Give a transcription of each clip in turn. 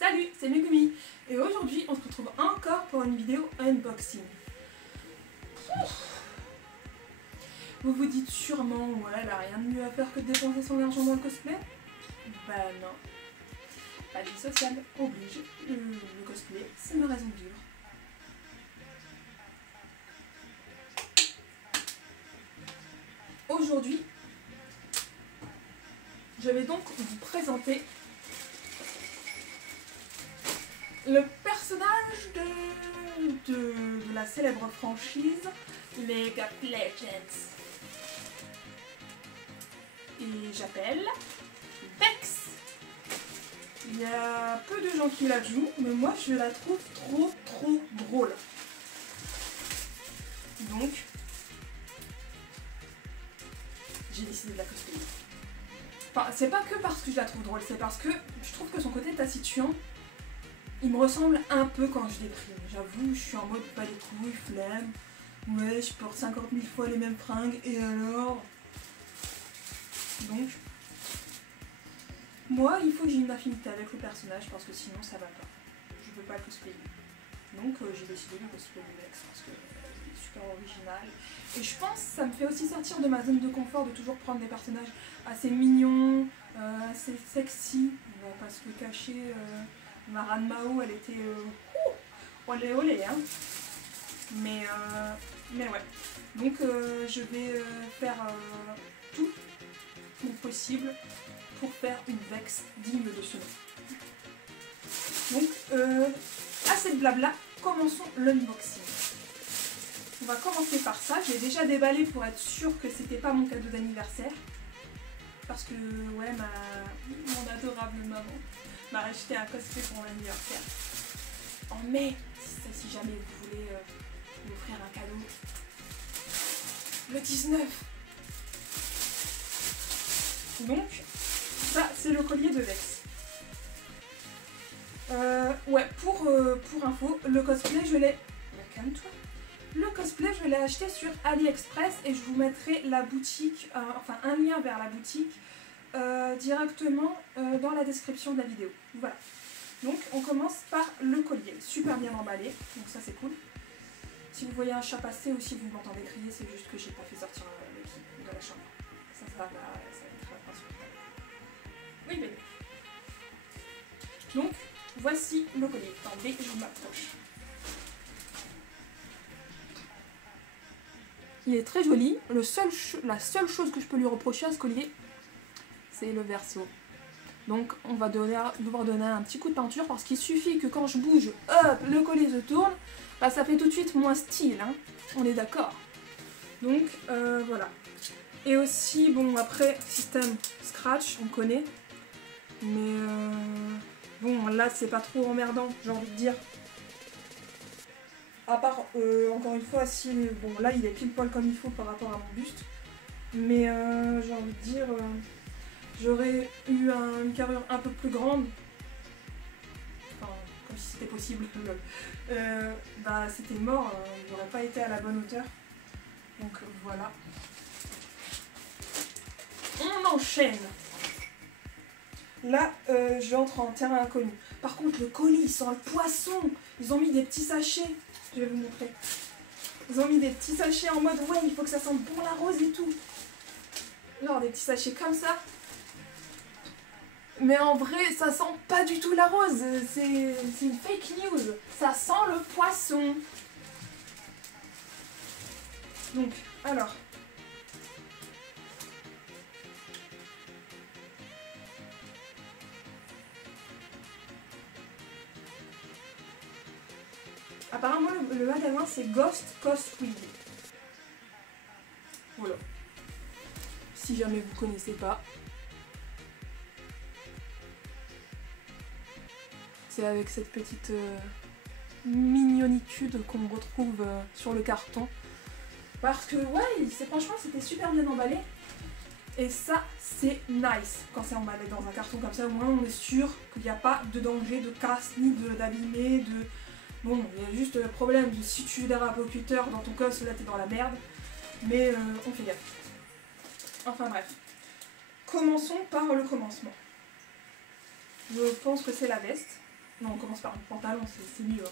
Salut, c'est Megumi et aujourd'hui on se retrouve encore pour une vidéo unboxing. Vous vous dites sûrement, ouais, elle a rien de mieux à faire que de dépenser son argent dans le cosplay. Bah non, la vie sociale oblige, le cosplay c'est ma raison de vivre. Aujourd'hui, je vais donc vous présenter le personnage de la célèbre franchise League of Legends. Et j'appelle Vex. Il y a peu de gens qui la jouent, mais moi je la trouve trop drôle. Donc, j'ai décidé de la cosplayer. Enfin, c'est pas que parce que je la trouve drôle, c'est parce que je trouve que son côté taciturne, il me ressemble un peu quand je déprime. J'avoue, je suis en mode pas les couilles, flemme. Ouais, je porte 50 000 fois les mêmes fringues, et alors? Donc, moi, il faut que j'ai une affinité avec le personnage parce que sinon ça va pas. Je peux pas le cosplayer. Donc, j'ai décidé de cosplayer Vex parce que il est super original. Et je pense que ça me fait aussi sortir de ma zone de confort de toujours prendre des personnages assez mignons, assez sexy. On va pas se le cacher. Ma Ranmao, elle était olé olé, hein. Mais ouais. Donc je vais faire tout mon possible pour faire une Vex digne de ce nom. Donc assez de blabla, commençons l'unboxing. On va commencer par ça. J'ai déjà déballé pour être sûre que c'était pas mon cadeau d'anniversaire. Parce que ouais, mon adorable maman m'a racheté un cosplay pour mon anniversaire en mai, si jamais vous voulez m'offrir un cadeau. Le 19. Donc, ça c'est le collier de Vex. Ouais, pour info, le cosplay je l'ai... Calme-toi. Le cosplay je l'ai acheté sur AliExpress et je vous mettrai la boutique, enfin un lien vers la boutique directement dans la description de la vidéo. Voilà. Donc on commence par le collier, super bien emballé, donc ça c'est cool. Si vous voyez un chat passer ou si vous m'entendez crier, c'est juste que j'ai pas fait sortir l'équipe de la chambre. Ça va être insupportable. Oui, bébé. Donc voici le collier. Attendez, je m'approche. Il est très joli. La seule chose que je peux lui reprocher à ce collier, c'est le verso. Donc on va devoir donner un petit coup de peinture parce qu'il suffit que quand je bouge, hop, le collier se tourne, bah ça fait tout de suite moins style, hein. On est d'accord. Donc voilà. Et aussi, bon après, système scratch, on connaît. Mais bon, là c'est pas trop emmerdant, j'ai envie de dire. À part, encore une fois, si, bon là il est pile poil comme il faut par rapport à mon buste. Mais j'ai envie de dire... j'aurais eu une carrure un peu plus grande, enfin, comme si c'était possible, bah c'était mort, j'aurais pas été à la bonne hauteur. Donc voilà. On enchaîne. Là, j'entre en terrain inconnu. Par contre, le colis, il sent le poisson. Ils ont mis des petits sachets. Je vais vous montrer. Ils ont mis des petits sachets en mode, ouais, il faut que ça sente bon la rose et tout. Genre des petits sachets comme ça. Mais en vrai, ça sent pas du tout la rose, c'est une fake news, ça sent le poisson. Donc, alors. Apparemment, le magasin c'est Ghost Coast Wing. Voilà. Si jamais vous connaissez pas. C'est avec cette petite mignonitude qu'on retrouve sur le carton. Parce que ouais, franchement c'était super bien emballé. Et ça c'est nice quand c'est emballé dans un carton comme ça. Au moins on est sûr qu'il n'y a pas de danger de casse ni d'abîmer. Bon, il y a juste le problème de si tu dérapes au cutter dans ton cos, là t'es dans la merde. Mais on fait gaffe. Enfin bref. Commençons par le commencement. Je pense que c'est la veste. Non, on commence par le pantalon, c'est mieux. Hein.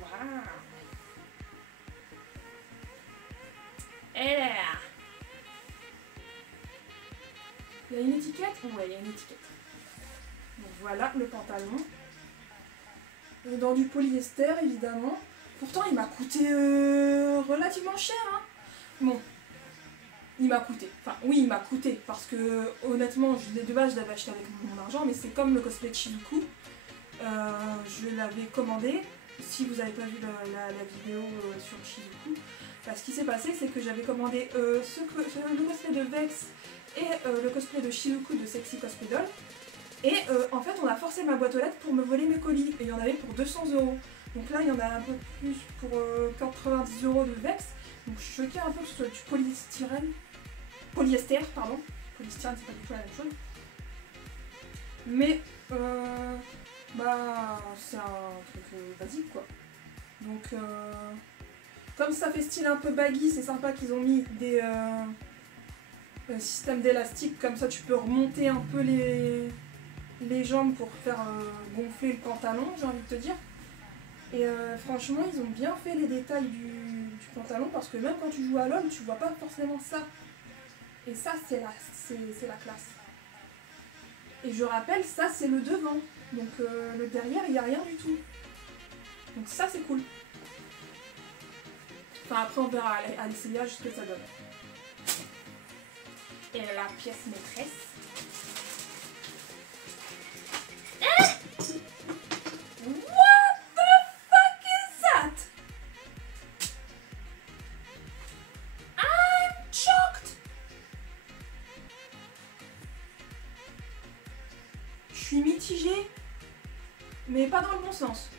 Waouh. Et là. Il y a une étiquette? Ouais, il y a une étiquette. Donc voilà le pantalon. Dans du polyester, évidemment. Pourtant, il m'a coûté relativement cher. Hein. Bon, il m'a coûté. Enfin, oui, il m'a coûté. Parce que, honnêtement, de base, je l'avais acheté avec mon argent. Mais c'est comme le cosplay de Shizuku. Je l'avais commandé. Si vous n'avez pas vu la vidéo sur Shizuku. Ce qui s'est passé, c'est que j'avais commandé le cosplay de Vex et le cosplay de Shizuku de Sexy Cosplay Doll. Et en fait, on a forcé ma boîte aux lettres pour me voler mes colis. Et il y en avait pour 200 €. Donc là, il y en a un peu plus pour 90 € de Vex. Donc je suis choquée un peu que ce soit du polystyrène. Polyester, pardon. Polystyrène, c'est pas du tout la même chose. Mais, bah, c'est un truc basique, quoi. Donc, comme ça fait style un peu baggy, c'est sympa qu'ils ont mis des systèmes d'élastique. Comme ça, tu peux remonter un peu les jambes pour faire gonfler le pantalon, j'ai envie de te dire. Et franchement, ils ont bien fait les détails du pantalon parce que même quand tu joues à LoL, tu vois pas forcément ça. Et ça, c'est la classe. Et je rappelle, ça, c'est le devant. Donc le derrière, il n'y a rien du tout. Donc ça, c'est cool. Enfin, après, on verra à l'essayage ce que ça donne. Et la pièce maîtresse. What the fuck is that? I'm shocked. Je suis mitigée, mais pas dans le bon sens.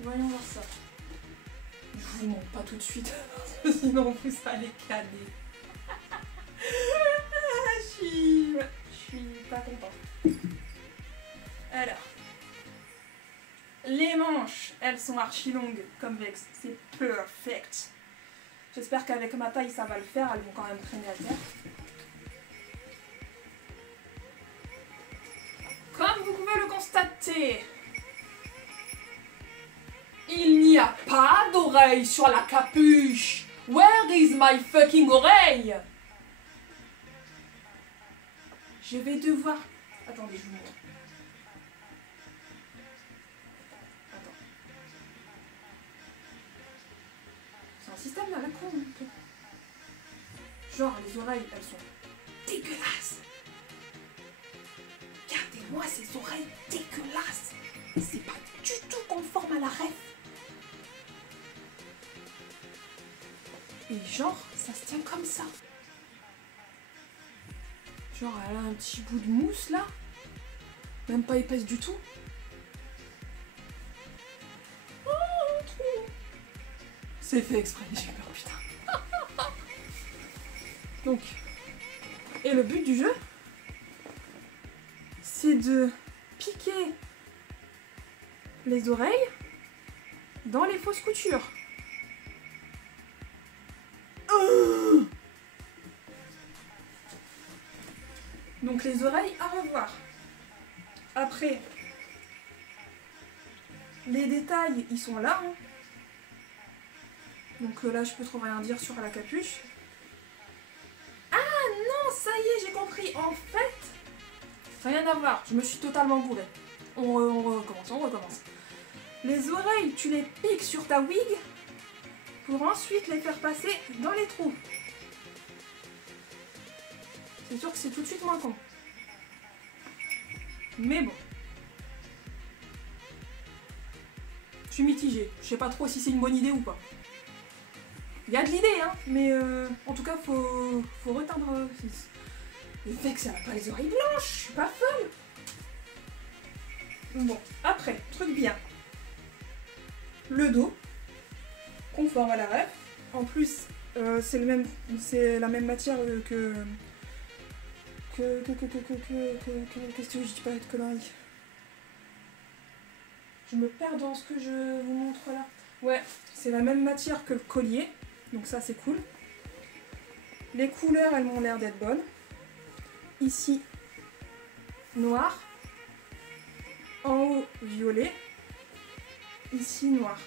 Voyons voir ça. Je vous montre pas tout de suite, parce que sinon vous allez caler. Je suis pas contente. Alors, les manches, elles sont archi longues comme Vex, c'est perfect. J'espère qu'avec ma taille ça va le faire, elles vont quand même traîner à terre. Comme vous pouvez le constater, il n'y a pas d'oreille sur la capuche. Where is my fucking oreille? Je vais devoir... Attendez, je vous montre. Attends. C'est un système à la con. Genre, les oreilles, elles sont dégueulasses. Regardez-moi ces oreilles dégueulasses. C'est pas du tout conforme à la ref. Et genre, ça se tient comme ça. Genre, elle a un petit bout de mousse là. Même pas épaisse du tout. Oh, trop. C'est fait exprès, j'ai peur, putain. Donc, et le but du jeu, c'est de piquer les oreilles dans les fausses coutures. Donc les oreilles à revoir. Après, les détails, ils sont là. Hein. Donc là, je peux trop rien dire sur la capuche. Ah non, ça y est, j'ai compris. En fait, rien à voir. Je me suis totalement bourrée. On recommence. Les oreilles, tu les piques sur ta wig pour ensuite les faire passer dans les trous. C'est sûr que c'est tout de suite moins con. Mais bon. Je suis mitigée. Je sais pas trop si c'est une bonne idée ou pas. Il y a de l'idée, hein. Mais en tout cas, faut reteindre. Le Vex, elle a pas les oreilles blanches. Je suis pas folle. Bon. Après, truc bien. Le dos. Conforme à la ref. En plus, c'est la même matière que qu'est-ce que je dis pas de conneries. Je me perds dans ce que je vous montre là. Ouais, c'est la même matière que le collier, donc ça c'est cool. Les couleurs, elles m'ont l'air d'être bonnes. Ici, noir. En haut, violet. Ici, noir.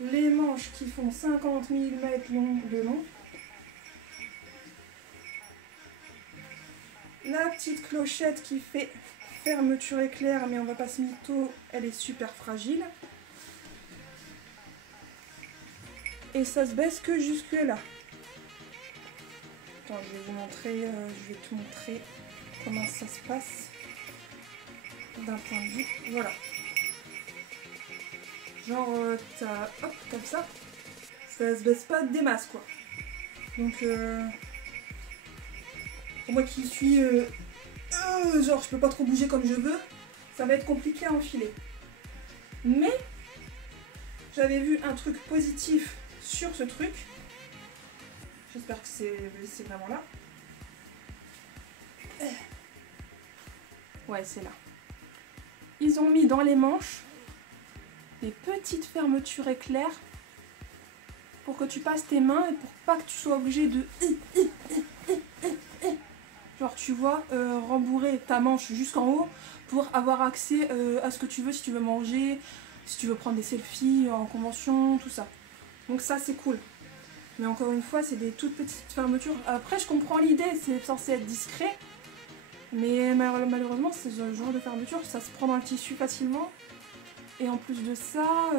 Les manches qui font 50 mm de long. La petite clochette qui fait fermeture éclair, mais on va pas se mytho, elle est super fragile. Et ça se baisse que jusque là. Attends, je vais vous montrer, je vais te montrer comment ça se passe d'un point de vue. Voilà. Genre, t'as, hop, comme ça se baisse pas des masses, quoi. Donc, pour moi qui suis, genre, je peux pas trop bouger comme je veux, ça va être compliqué à enfiler. Mais, j'avais vu un truc positif sur ce truc. J'espère que c'est vraiment là. Ouais, c'est là. Ils ont mis dans les manches des petites fermetures éclairs pour que tu passes tes mains et pour pas que tu sois obligé de... Genre, tu vois, rembourrer ta manche jusqu'en haut pour avoir accès à ce que tu veux, si tu veux manger, si tu veux prendre des selfies en convention, tout ça. Donc ça, c'est cool. Mais encore une fois, c'est des toutes petites fermetures. Après, je comprends l'idée, c'est censé être discret. Mais malheureusement, ce genre de fermeture, ça se prend dans le tissu facilement. Et en plus de ça,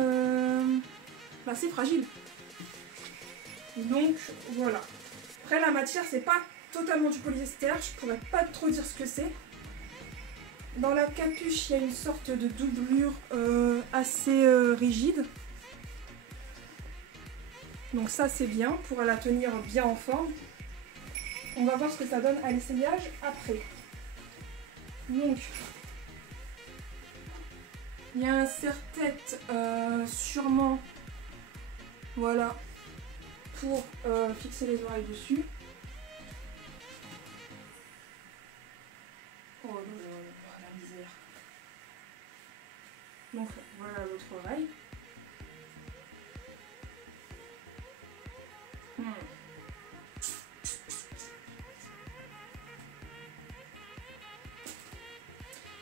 bah, c'est fragile. Donc, voilà. Après, la matière, c'est pas totalement du polyester. Je pourrais pas trop dire ce que c'est. Dans la capuche, il y a une sorte de doublure assez rigide. Donc ça c'est bien pour la tenir bien en forme. On va voir ce que ça donne à l'essayage après. Donc il y a un serre-tête sûrement, voilà, pour fixer les oreilles dessus. Oh la misère. Donc voilà l'autre oreille.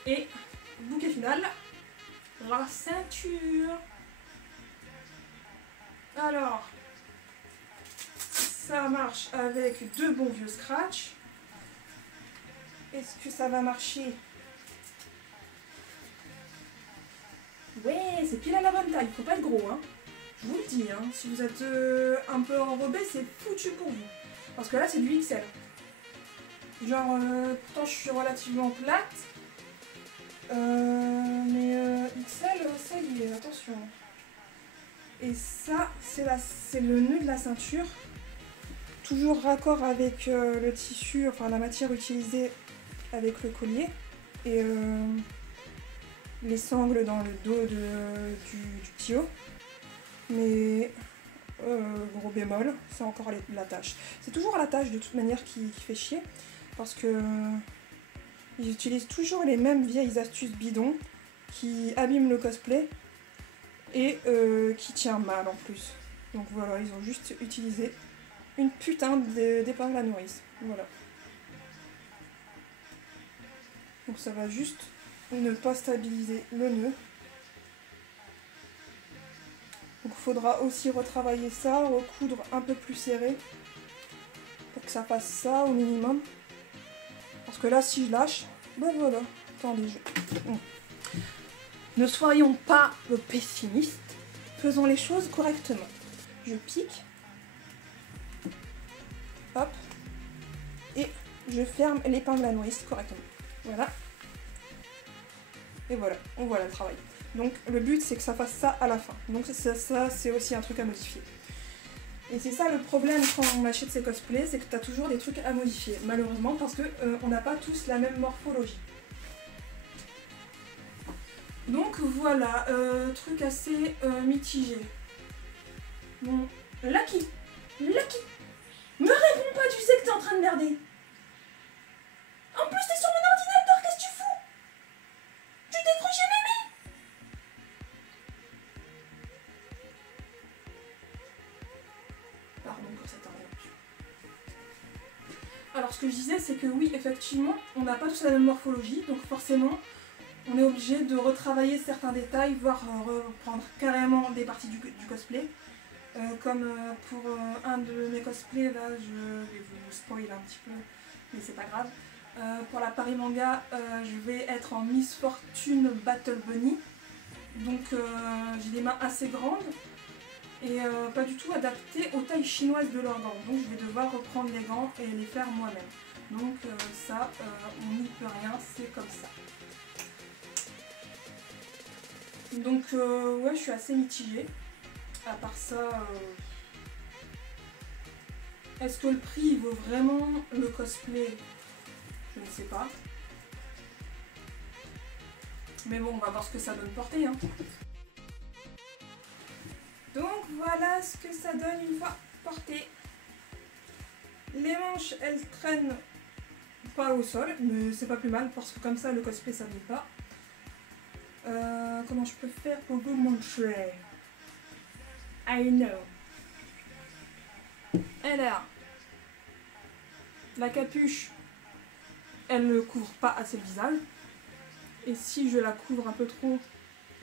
Et bouquet final, la ceinture. Alors, ça marche avec deux bons vieux scratch. Est-ce que ça va marcher? Ouais, c'est pile à la bonne taille, faut pas être gros, hein. Je vous le dis, hein. Si vous êtes un peu enrobé, c'est foutu pour vous. Parce que là, c'est du XL. Genre, pourtant je suis relativement plate. Mais XL, ça y est, attention. Et ça, c'est le nœud de la ceinture. Toujours raccord avec le tissu, enfin la matière utilisée avec le collier. Et les sangles dans le dos du tuyau. Mais gros bémol, c'est encore l'attache. C'est toujours l'attache de toute manière qui fait chier. Parce que ils utilisent toujours les mêmes vieilles astuces bidons qui abîment le cosplay et qui tient mal en plus. Donc voilà, ils ont juste utilisé une putain d'épingle à nourrice. Voilà. Donc ça va juste ne pas stabiliser le nœud. Donc il faudra aussi retravailler ça, recoudre un peu plus serré pour que ça fasse ça au minimum. Parce que là, si je lâche, ben voilà. Attendez, ne soyons pas pessimistes, faisons les choses correctement. Je pique, hop, et je ferme l'épingle à nourrice correctement. Voilà. Et voilà, on voit le travail. Donc le but, c'est que ça fasse ça à la fin. Donc ça c'est aussi un truc à modifier. Et c'est ça le problème quand on achète ces cosplays, c'est que tu as toujours des trucs à modifier, malheureusement, parce que on n'a pas tous la même morphologie. Donc voilà, truc assez mitigé. Bon, Lucky, me réponds pas, tu sais que t'es en train de merder. En plus t'es sur mon ordinateur, qu'est-ce que tu fous? Tu décroches mémé. Pardon pour cette interruption. Alors ce que je disais, c'est que oui, effectivement, on n'a pas tous la même morphologie, donc forcément, on est obligé de retravailler certains détails, voire reprendre carrément des parties du cosplay. Comme pour un de mes cosplays, là, je vais vous spoiler un petit peu, mais c'est pas grave. Pour la Paris Manga, je vais être en Miss Fortune Battle Bunny. Donc j'ai des mains assez grandes et pas du tout adaptées aux tailles chinoises de leurs gants. Donc je vais devoir reprendre les gants et les faire moi-même. Donc ça, on n'y peut rien, c'est comme ça. Donc ouais, je suis assez mitigée. À part ça, est-ce que le prix vaut vraiment le cosplay? Je ne sais pas. Mais bon, on va voir ce que ça donne portée. Hein. Donc voilà ce que ça donne une fois porté. Les manches, elles traînent pas au sol, mais c'est pas plus mal parce que comme ça le cosplay ça ne pas. Comment je peux faire pour vous montrer? I know. Alors, la capuche, elle ne couvre pas assez le visage. Et si je la couvre un peu trop,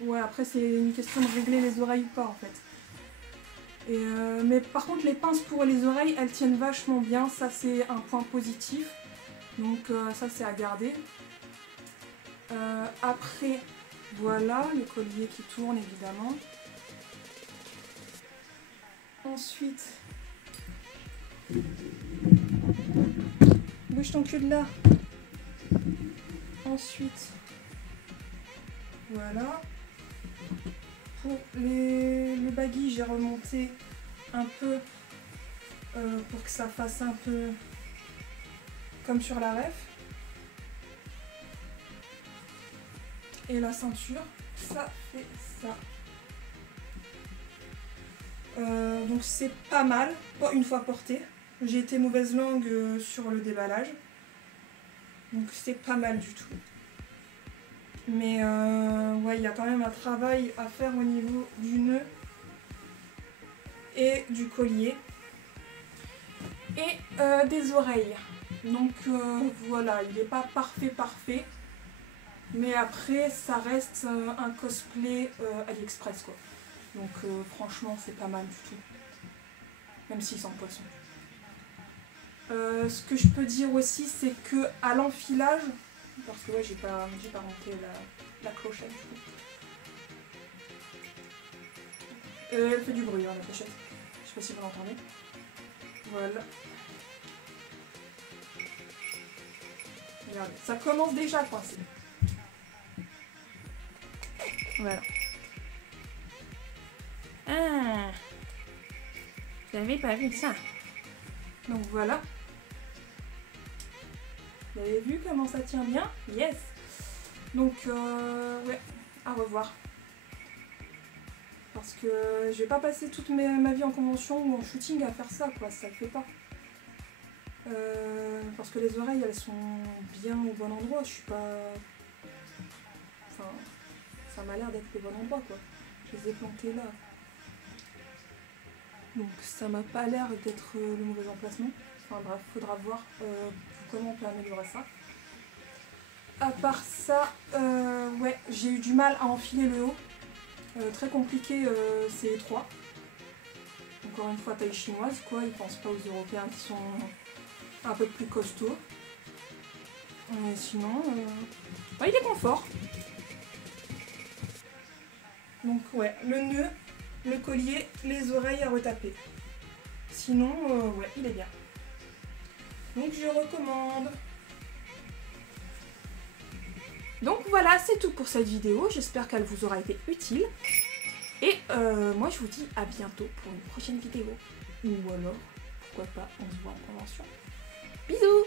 ouais, après c'est une question de régler les oreilles ou pas en fait. Et mais par contre les pinces pour les oreilles, elles tiennent vachement bien, ça c'est un point positif. Donc ça c'est à garder. Après, voilà, le collier qui tourne évidemment. Ensuite, bouge ton cul de là. Ensuite, voilà. Pour le baggy, j'ai remonté un peu pour que ça fasse un peu comme sur la ref. Et la ceinture, ça fait ça. Donc c'est pas mal, pas une fois porté. J'ai été mauvaise langue sur le déballage. Donc c'est pas mal du tout. Mais ouais, il y a quand même un travail à faire au niveau du nœud et du collier. Et des oreilles. Donc voilà, il n'est pas parfait. Mais après, ça reste un cosplay AliExpress quoi. Donc franchement, c'est pas mal du tout. Même s'il sent le poisson. Ce que je peux dire aussi, c'est que à l'enfilage, parce que ouais, j'ai pas monté la clochette. Elle fait du bruit hein, la clochette. Je sais pas si vous l'entendez. Voilà. Regardez, ça commence déjà à coincer. Voilà. Ah, j'avais pas vu ça. Donc voilà. Vous avez vu comment ça tient bien? Yes. Donc ouais, à revoir. Parce que je vais pas passer toute ma vie en convention ou en shooting à faire ça quoi, ça le fait pas. Parce que les oreilles elles sont bien au bon endroit, je suis pas... Enfin, ça m'a l'air d'être le bon endroit quoi. Je les ai plantées là. Donc ça m'a pas l'air d'être le mauvais emplacement. Enfin bref, faudra voir comment on peut améliorer ça. À part ça, ouais, j'ai eu du mal à enfiler le haut. Très compliqué, c'est étroit. Encore une fois, taille chinoise, quoi. Ils pensent pas aux Européens qui sont un peu plus costauds. Mais sinon, ouais, il est confort. Donc ouais, le nœud, le collier, les oreilles à retaper. Sinon, ouais, il est bien. Donc je recommande. Donc voilà, c'est tout pour cette vidéo. J'espère qu'elle vous aura été utile. Et moi je vous dis à bientôt pour une prochaine vidéo. Ou alors, pourquoi pas, on se voit en convention. Bisous!